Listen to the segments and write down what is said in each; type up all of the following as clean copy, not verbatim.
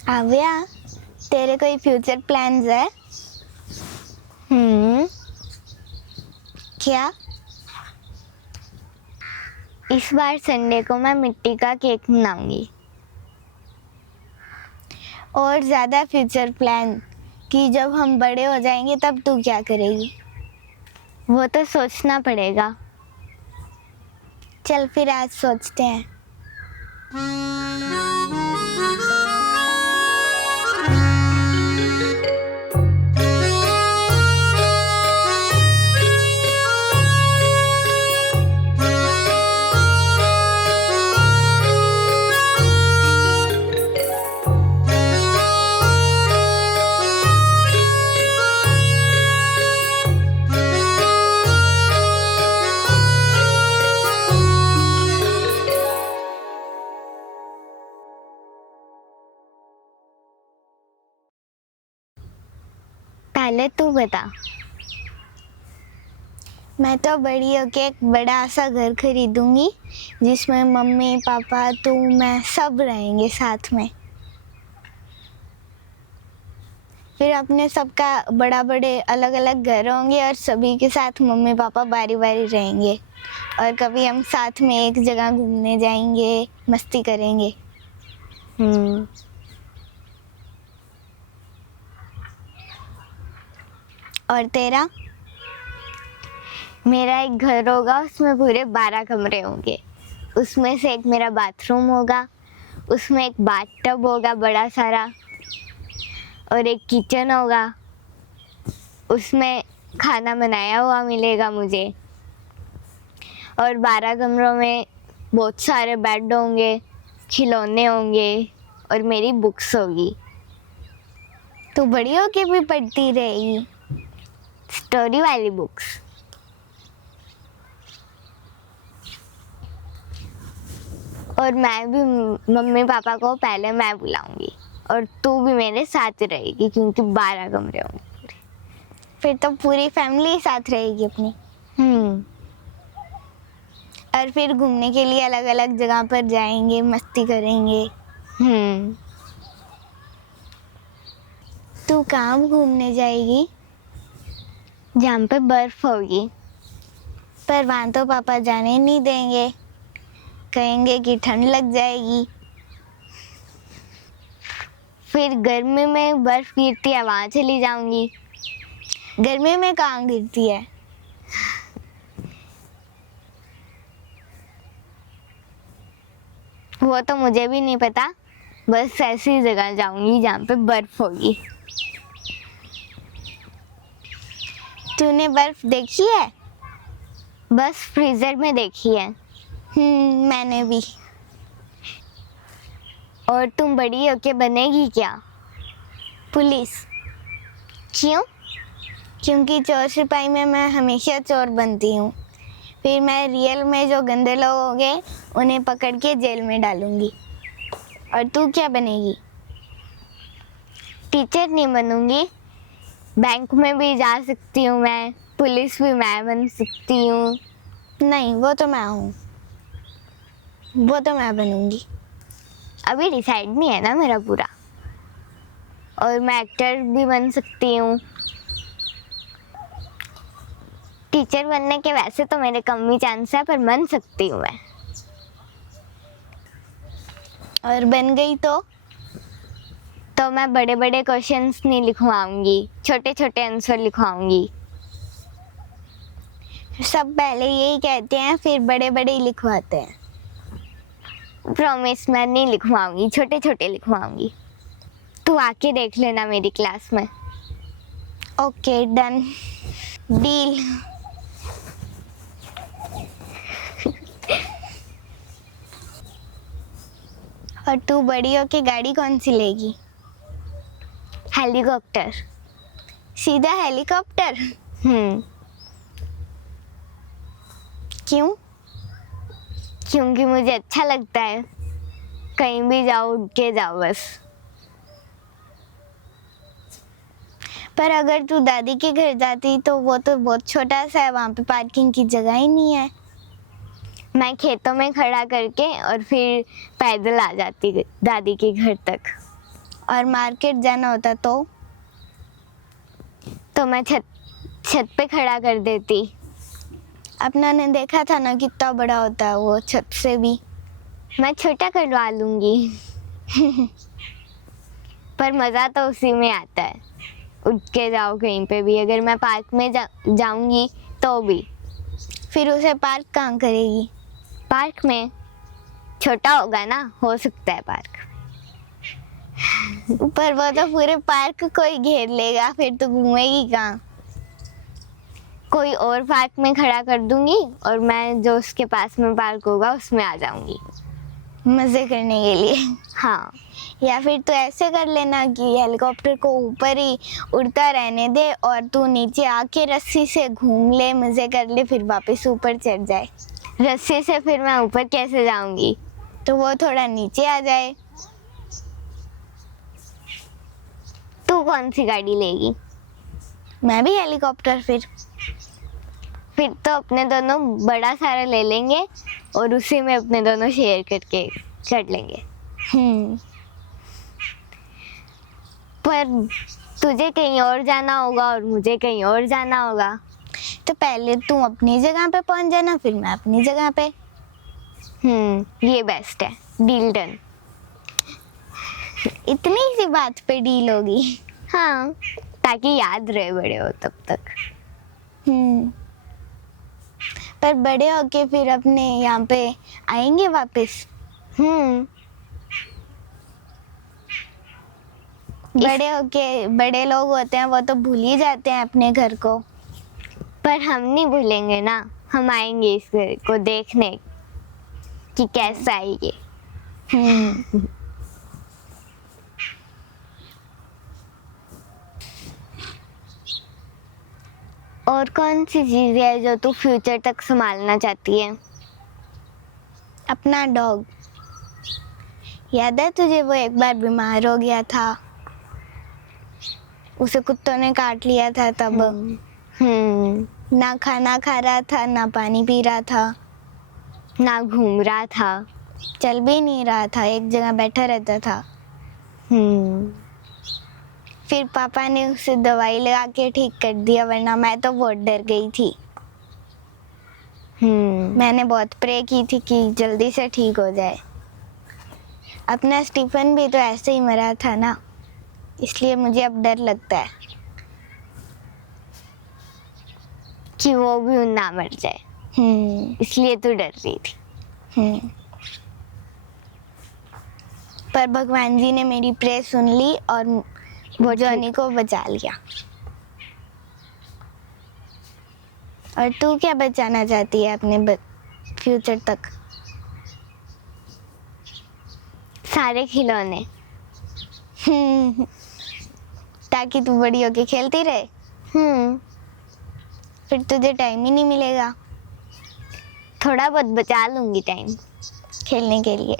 आव्या, तेरे कोई फ्यूचर प्लान्स है? क्या? इस बार संडे को मैं मिट्टी का केक बनाऊंगी। और ज़्यादा फ्यूचर प्लान कि जब हम बड़े हो जाएंगे तब तू क्या करेगी? वो तो सोचना पड़ेगा। चल फिर आज सोचते हैं। पहले तू बता। मैं तो बड़ी होके एक बड़ा सा घर खरीदूंगी जिसमें मम्मी पापा तू मैं सब रहेंगे साथ में। फिर अपने सबका बड़ा बड़े अलग अलग घर होंगे और सभी के साथ मम्मी पापा बारी बारी रहेंगे और कभी हम साथ में एक जगह घूमने जाएंगे, मस्ती करेंगे। और तेरा? मेरा एक घर होगा, उसमें पूरे 12 कमरे होंगे। उसमें से एक मेरा बाथरूम होगा, उसमें एक बाथटब होगा बड़ा सारा, और एक किचन होगा, उसमें खाना बनाया हुआ मिलेगा मुझे। और 12 कमरों में बहुत सारे बेड होंगे, खिलौने होंगे और मेरी बुक्स होगी। तू बड़ी होके भी पढ़ती रहेगी? स्टोरी वाली बुक्स। और मैं भी मम्मी पापा को पहले मैं बुलाऊंगी और तू भी मेरे साथ रहेगी क्योंकि 12 कमरे होंगे। फिर तो पूरी फैमिली साथ रहेगी अपनी। और फिर घूमने के लिए अलग अलग जगह पर जाएंगे, मस्ती करेंगे। तू कहाँ घूमने जाएगी? जहाँ पे बर्फ होगी। पर वहाँ तो पापा जाने नहीं देंगे, कहेंगे कि ठंड लग जाएगी। फिर गर्मी में बर्फ गिरती है, वहाँ चली जाऊंगी। गर्मी में कहाँ गिरती है? वो तो मुझे भी नहीं पता, बस ऐसी जगह जाऊंगी जहाँ पे बर्फ होगी। तूने बर्फ देखी है? बस फ्रीजर में देखी है। मैंने भी। और तुम बड़ी होके बनेगी क्या? पुलिस। क्यों? क्योंकि चोर सिपाही में मैं हमेशा चोर बनती हूँ। फिर मैं रियल में जो गंदे लोग होंगे उन्हें पकड़ के जेल में डालूंगी। और तू क्या बनेगी? टीचर नहीं बनूंगी, बैंक में भी जा सकती हूँ मैं, पुलिस भी मैं बन सकती हूँ। नहीं, वो तो मैं हूँ, वो तो मैं बनूंगी। अभी डिसाइड नहीं है ना मेरा पूरा। और मैं एक्टर भी बन सकती हूँ। टीचर बनने के वैसे तो मेरे कम ही चांस है, पर बन सकती हूँ मैं। और बन गई तो मैं बड़े बड़े क्वेश्चंस नहीं लिखवाऊंगी, छोटे छोटे आंसर लिखवाऊंगी। सब पहले यही कहते हैं, फिर बड़े बड़े ही लिखवाते हैं। प्रॉमिस, मैं नहीं लिखवाऊंगी, छोटे छोटे लिखवाऊंगी। तू आके देख लेना मेरी क्लास में। Okay, done, deal. और तू बड़ी होके गाड़ी कौन सी लेगी? हेलीकॉप्टर। सीधा हेलीकॉप्टर? क्यों? क्योंकि मुझे अच्छा लगता है, कहीं भी जाओ उड़ के जाओ बस। पर अगर तू दादी के घर जाती तो वो तो बहुत छोटा सा है, वहाँ पे पार्किंग की जगह ही नहीं है। मैं खेतों में खड़ा करके और फिर पैदल आ जाती दादी के घर तक। और मार्केट जाना होता तो मैं छत पे खड़ा कर देती। अपना ने देखा था ना कितना बड़ा होता है वो छत से भी। मैं छोटा करवा लूंगी। पर मज़ा तो उसी में आता है, उठ के जाओ कहीं पे भी। अगर मैं पार्क में जाऊंगी तो भी। फिर उसे पार्क कहाँ करेगी? पार्क में छोटा होगा ना, हो सकता है पार्क। पर वो तो पूरे पार्क को ही घेर लेगा, फिर तो घूमेगी कहाँ? कोई और पार्क में खड़ा कर दूंगी और मैं जो उसके पास में पार्क होगा उसमें आ जाऊंगी मजे करने के लिए। हाँ। या फिर तो ऐसे कर लेना कि हेलीकॉप्टर को ऊपर ही उड़ता रहने दे और तू नीचे आके रस्सी से घूम ले, मजे कर ले, फिर वापस ऊपर चढ़ जाए। रस्सी से फिर मैं ऊपर कैसे जाऊंगी? तो वो थोड़ा नीचे आ जाए। तू कौन सी गाड़ी लेगी? मैं भी हेलीकॉप्टर। फिर तो अपने दोनों बड़ा सारा ले लेंगे और उसी में अपने दोनों शेयर करके कर लेंगे। पर तुझे कहीं और जाना होगा और मुझे कहीं और जाना होगा। तो पहले तू अपनी जगह पे पहुंच जाना, फिर मैं अपनी जगह पे। ये बेस्ट है, डील डन। इतनी सी बात पे डील होगी। हाँ, ताकि याद रहे बड़े हो तब तक। पर बड़े होके फिर अपने यहाँ पे आएंगे वापस। बड़े होके बड़े लोग होते हैं वो तो भूल ही जाते हैं अपने घर को। पर हम नहीं भूलेंगे ना, हम आएंगे इस घर को देखने कि कैसा है ये। और कौन सी चीज है जो तू फ्यूचर तक संभालना चाहती है? अपना डॉग। याद है तुझे वो एक बार बीमार हो गया था, उसे कुत्तों ने काट लिया था तब। ना खाना खा रहा था, ना पानी पी रहा था, ना घूम रहा था, चल भी नहीं रहा था, एक जगह बैठा रहता था। फिर पापा ने उसे दवाई लगा के ठीक कर दिया, वरना मैं तो बहुत डर गई थी। मैंने बहुत प्रे की थी कि जल्दी से ठीक हो जाए। अपना स्टीफन भी तो ऐसे ही मरा था ना, इसलिए मुझे अब डर लगता है कि वो भी ना मर जाए, इसलिए तू डर रही थी। पर भगवान जी ने मेरी प्रे सुन ली और वो जॉनी को बचा लिया। और तू क्या बचाना चाहती है अपने फ्यूचर तक? सारे खिलौने। ताकि तू बड़ी होके खेलती रहे। फिर तुझे टाइम ही नहीं मिलेगा। थोड़ा बहुत बचा लूंगी टाइम खेलने के लिए।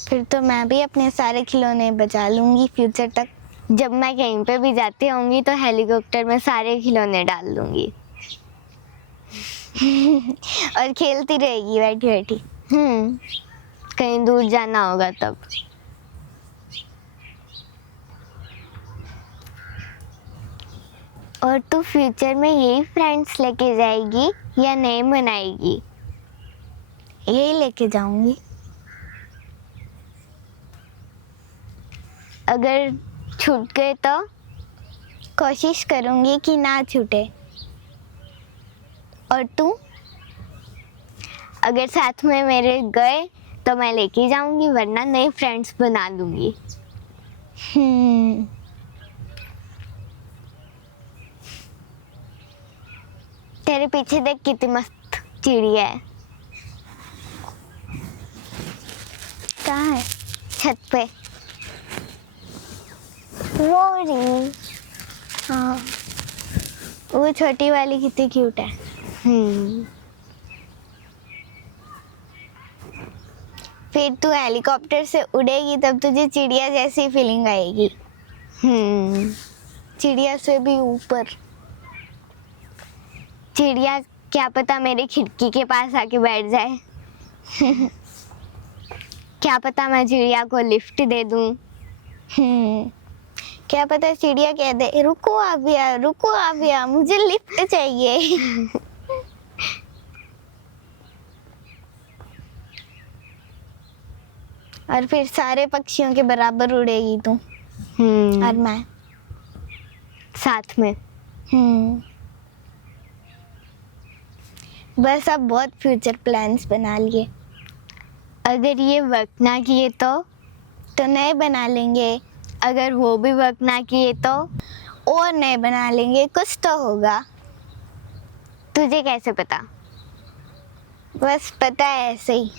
फिर तो मैं भी अपने सारे खिलौने बचा लूंगी फ्यूचर तक। जब मैं कहीं पे भी जाती होंगी तो हेलीकॉप्टर में सारे खिलौने डाल दूंगी। और खेलती रहेगी बैठी बैठी। कहीं दूर जाना होगा तब। और तू फ्यूचर में यही फ्रेंड्स लेके जाएगी या नए बनाएगी? यही लेके जाऊंगी। अगर छूट गए तो? कोशिश करूंगी कि ना छूटे। और तू? अगर साथ में मेरे गए तो मैं लेके जाऊंगी, वरना नए फ्रेंड्स बना लूंगी। तेरे पीछे देख कितनी मस्त चिड़िया है। कहाँ है? छत पे। वो रही। हाँ, वो छोटी वाली कितनी क्यूट है। फिर तू हेलीकॉप्टर से उड़ेगी तब तुझे चिड़िया जैसी फीलिंग आएगी। चिड़िया से भी ऊपर। चिड़िया क्या पता मेरी खिड़की के पास आके बैठ जाए। क्या पता मैं चिड़िया को लिफ्ट दे दूं। क्या पता चिड़िया कह दे रुको आविया मुझे लिफ्ट चाहिए। और फिर सारे पक्षियों के बराबर उड़ेगी तू और मैं साथ में। बस अब बहुत फ्यूचर प्लान्स बना लिए। अगर ये वर्क ना किए तो नए बना लेंगे, अगर वो भी वर्क ना किए तो और नए बना लेंगे, कुछ तो होगा। तुझे कैसे पता? बस पता है ऐसे ही।